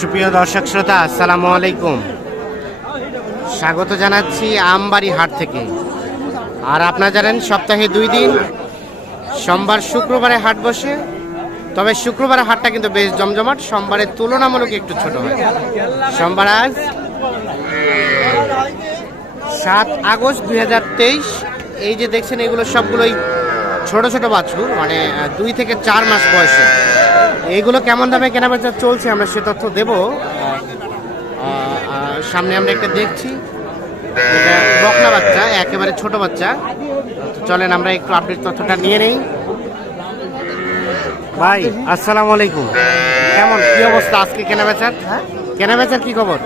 সুপ্রিয় দর্শক শ্রোতা, আসসালামু আলাইকুম। স্বাগত জানাচ্ছি আমবাড়ি হাট থেকে। আর আপনারা জানেন সপ্তাহে 2 দিন সোমবার শুক্রবারে হাট বসে। তবে শুক্রবারের হাটটা কিন্তু বেশ জমজমাট, সোমবারের তুলনামূলক একটু ছোট হয়। সোমবার আজ 7 আগস্ট 2023। এই যে দেখছেন এগুলো সবগুলোই ছোট ছোট বাছুর, মানে 2 থেকে 4 মাস বয়সে। এইগুলো কেমন দামে কেনাবেচা চলছে আমরা সে তথ্য দেব। সামনে আমরা একটা দেখছি, এটা বকনা বাচ্চা, একেবারে ছোট বাচ্চা। চলেন আমরা একটু আপডেট তথ্যটা নিয়ে নেই। ভাই আসসালামু আলাইকুম, কেমন কি অবস্থা আজকে কেনাবেচার? কেনাবেচার কি খবর?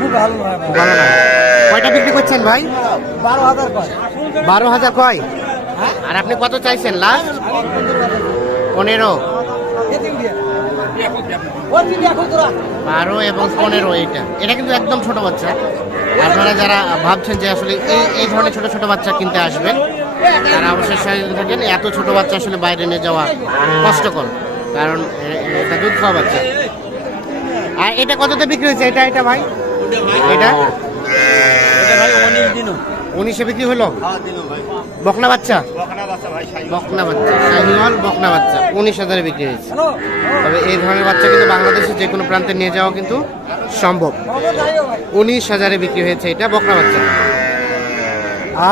খুব ভালো খুব ভালো না। কয়টা বিক্রি করছেন ভাই? 12,000 কয়। 12,000 কয়? আর আপনি কত চাইছেন লাস্ট? 15, 12 এবং 15। এটা কিন্তু একদম ছোট বাচ্চা। আপনারা যারা ভাবছেন যে আসলে এই ধরনের ছোট ছোট বাচ্চা কিনতে আসবেন, তারা অবশ্যই সচেতন থাকেন। এত ছোট বাচ্চা আসলে বাইরে নিয়ে যাওয়া কষ্টকর, কারণ এটা দুধ খাওয়া বাচ্চা। আর এটা কততে বিক্রি হয়েছে? এটা ভাই, এটা 19-এ বিক্রি হলো। বকনা বাচ্চা, বকনা বাচ্চা, শাহিওয়াল বকনা বাচ্চা 19,000-এ বিক্রি হয়েছে। তবে এই ধরনের বাচ্চা কিন্তু বাংলাদেশের যে কোনো প্রান্তে নিয়ে যাওয়া কিন্তু সম্ভব। 19,000-এ বিক্রি হয়েছে এটা বকনা বাচ্চা।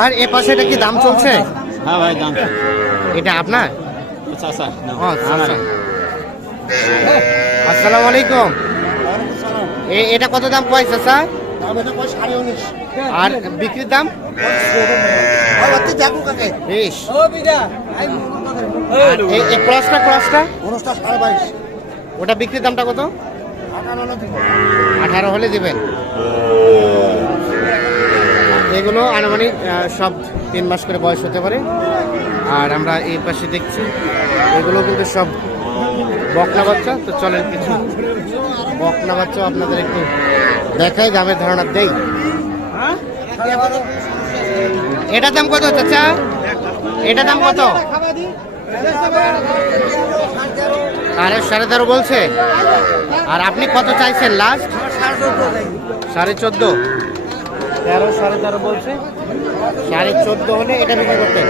আর এ পাশে এটা কি দাম চলছে? হ্যাঁ ভাই, দাম এটা আপনার? আচ্ছা। আসসালামু আলাইকুম। এটা কত দাম কয় চাচা? আর বিক্রির দাম? 20। ওটা বিক্রির দামটা কত? 18 হলে দিবেন। এগুলো আনুমানিক সব 3 মাস করে বয়স হতে পারে। আর আমরা এই পাশে দেখছি এগুলো কিন্তু সব বকনা বাচ্চা। তো চলেন কিছু বকনা বাচ্চা আপনাদের একটু দেখাই, দামের ধারণা দেই। এটার দাম কত চাচা? এটা দাম কত? 13.5 বলছে। আর আপনি কত চাইছেন লাস্ট? 14.5। 13.5 বলছে। 14.5 হলে এটা বিক্রি করতেন।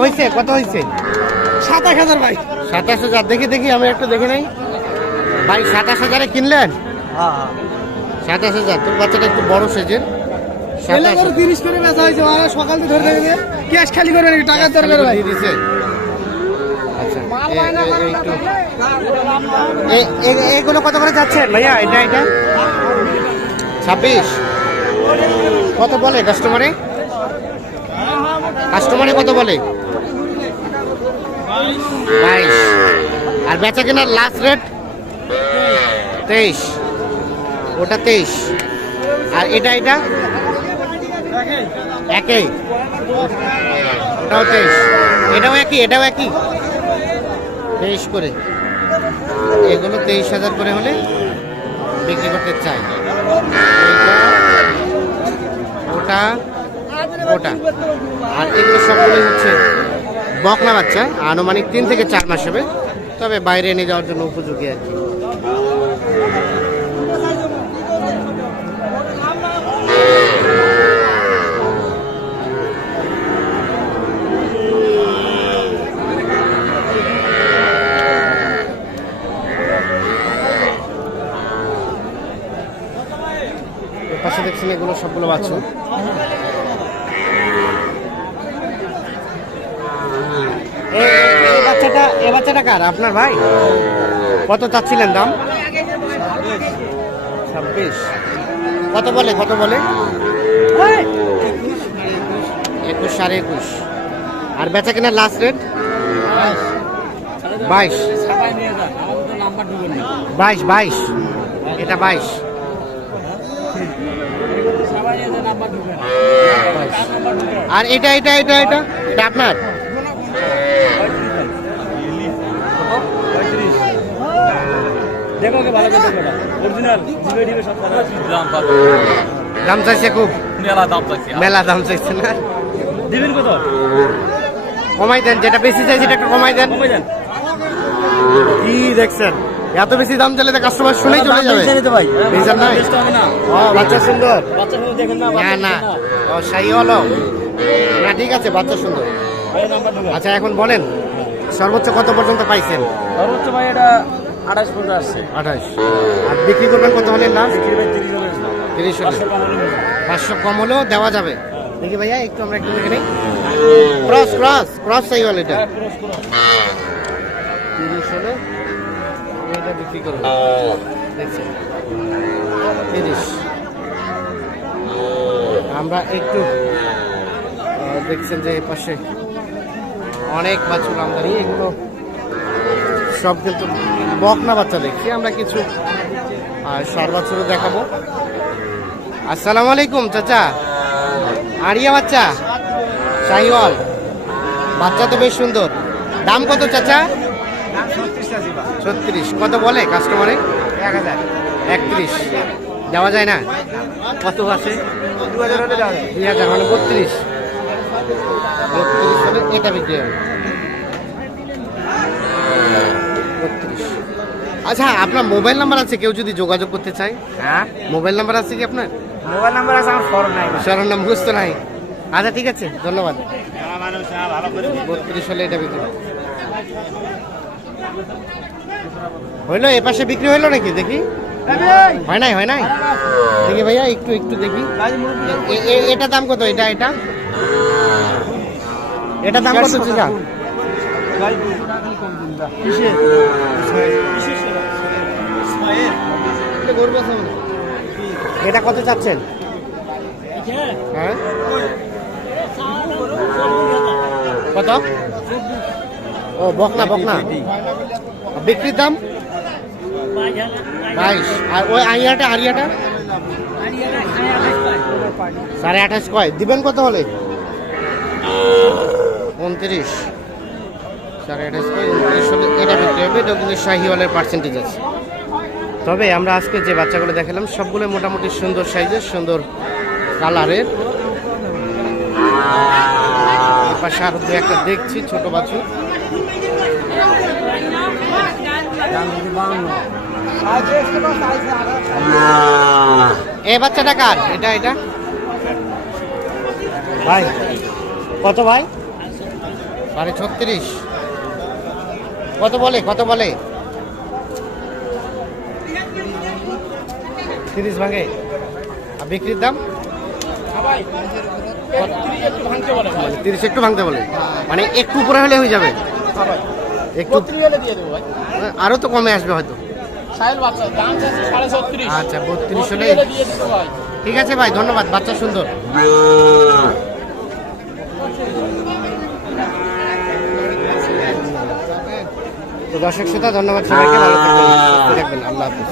হয়েছে কত হয়েছে? 27,000 ভাই। 27,000। দেখি আমি একটু দেখে নেই ভাই। 27,000-এ কিনলেন? 27,000। তোর বাচ্চাটা একটু বড় সাইজের। 30 করে বেচা হয়েছে, সকাল থেকে ধরে দেবে। ক্যাশ খালি করে নাকি টাকার দরকার ভাই দিয়েছে? আচ্ছা, এগুলো কত করে যাচ্ছেন ভাইয়া? এটা 26। কত বলে কাস্টমারে? কত বলে? 22। আর বেচা কেনার লাস্ট রেট 23। ওটা 23। আর এটা একই। ওটাও 23। এটাও একই 23 করে। এগুলো 23,000 করে হলে বিক্রি করতে চাই। ওটা। আর এগুলো সবগুলোই হচ্ছে বকনা বাচ্চা, আনুমানিক 3 থেকে 4 মাস হবে। তবে বাইরে নিয়ে যাওয়ার জন্য উপযোগী আর কি। পাশে দেখছেন এগুলো সবগুলো বাচ্চা। এই বাচ্চাটা কার? আপনার ভাই? কত চাচ্ছিলেন দাম? 26। কত বলে? 21, 21.5। আর বেচা কেনার লাস্ট রেট 22। এটা 22। আর এটা আপনার? দাম চাইছে খুব, মেলা দাম চাইছে না? দিবেন কত? কমাই দেন, যেটা বেশি চাই সেটা একটু কমাই দেন। কি দেখছেন, এত বেশি দাম চাইলে কাস্টমার শুনেই চলে যাবে। বেচার নাই? ও, বাচ্চা সুন্দর। না না, ও শাহি হলো না, ঠিক আছে, বাচ্চা সুন্দর। আচ্ছা এখন বলেন সর্বোচ্চ কত পর্যন্ত পাইছেন? সর্বোচ্চ ভাই এটা 28 পর্যন্ত আসছে। 28। আর বিক্রি করবেন কত হলে লাস্ট? 30 হলে। 500 কম হলেও দেওয়া যাবে। দেখি ভাইয়া একটু আমরা একটু দেখে নিই। ক্রস ক্রস ক্রস চাই বলে এটা 30 হলে এটা বিক্রি করবো। দেখছেন 30। আমরা একটু দেখছেন যে এই পাশে অনেক বাছুর আমদানি, এগুলো সব কিন্তু বকনা বাচ্চা দেখছি আমরা কিছু। আর ষাঁড় বাছুরও দেখাবো। আসসালামু আলাইকুম চাচা। আরিয়া বাচ্চা শাহিওয়াল, বাচ্চা তো বেশ সুন্দর। দাম কত চাচা? 36। কত বলে কাস্টমারে? 31। দেওয়া যায় না? কত আছে? 2000 মানে 32। 32 হলে এটা বিক্রি হবে। 32। আচ্ছা আপনার মোবাইল নাম্বার আছে, কেউ যদি যোগাযোগ করতে চায়? হ্যাঁ, মোবাইল নাম্বার আছে কি আপনার? মোবাইল নাম্বার আছে, আমার ফোন নাই। স্মরণ নাম বুঝতে নাই। আচ্ছা ঠিক আছে, ধন্যবাদ। 32 হলে এটা বিক্রি হবে। হইলো, এ পাশে বিক্রি হইলো নাকি দেখি? হয় নাই, হয় নাই। দেখি ভাইয়া একটু একটু দেখি। এটা দাম কত? এটা এটা এটা দাম কত চাচা? এটা কত চাচ্ছেন? হ্যাঁ কত? ও বকনা বকনা, বিক্রির দাম 22। আর ওই আরিয়াটা আরিয়াটা 28.5 কয় দিবেন কত হলে? 29। 28.5 কয় 29 হলে এটা বিক্রি হবে। এটা কিন্তু শাহিওয়ালের পার্সেন্টেজ আছে। তবে আমরা আজকে যে বাচ্চাগুলো দেখালাম সবগুলো মোটামুটি সুন্দর সাইজের, সুন্দর কালারের। পাশে আরো দু একটা দেখছি ছোট বাছুর। এই বাচ্চাটা কার? এটা এটা ভাই কত ভাই? 36.5। কত বলে? কত বলে? 30 ভাঙে। আর বিক্রির দাম 30 একটু ভাঙতে বলে, মানে একটু উপরে হলে হয়ে যাবে। একটু আরো তো কমে আসবে হয়তো। আচ্ছা 32 হলে ঠিক আছে ভাই, ধন্যবাদ। বাচ্চা সুন্দর। তো দর্শক শ্রোতা ধন্যবাদ সবাইকে, ভালো থাকবেন, সুস্থ থাকবেন, আল্লাহ হাফেজ।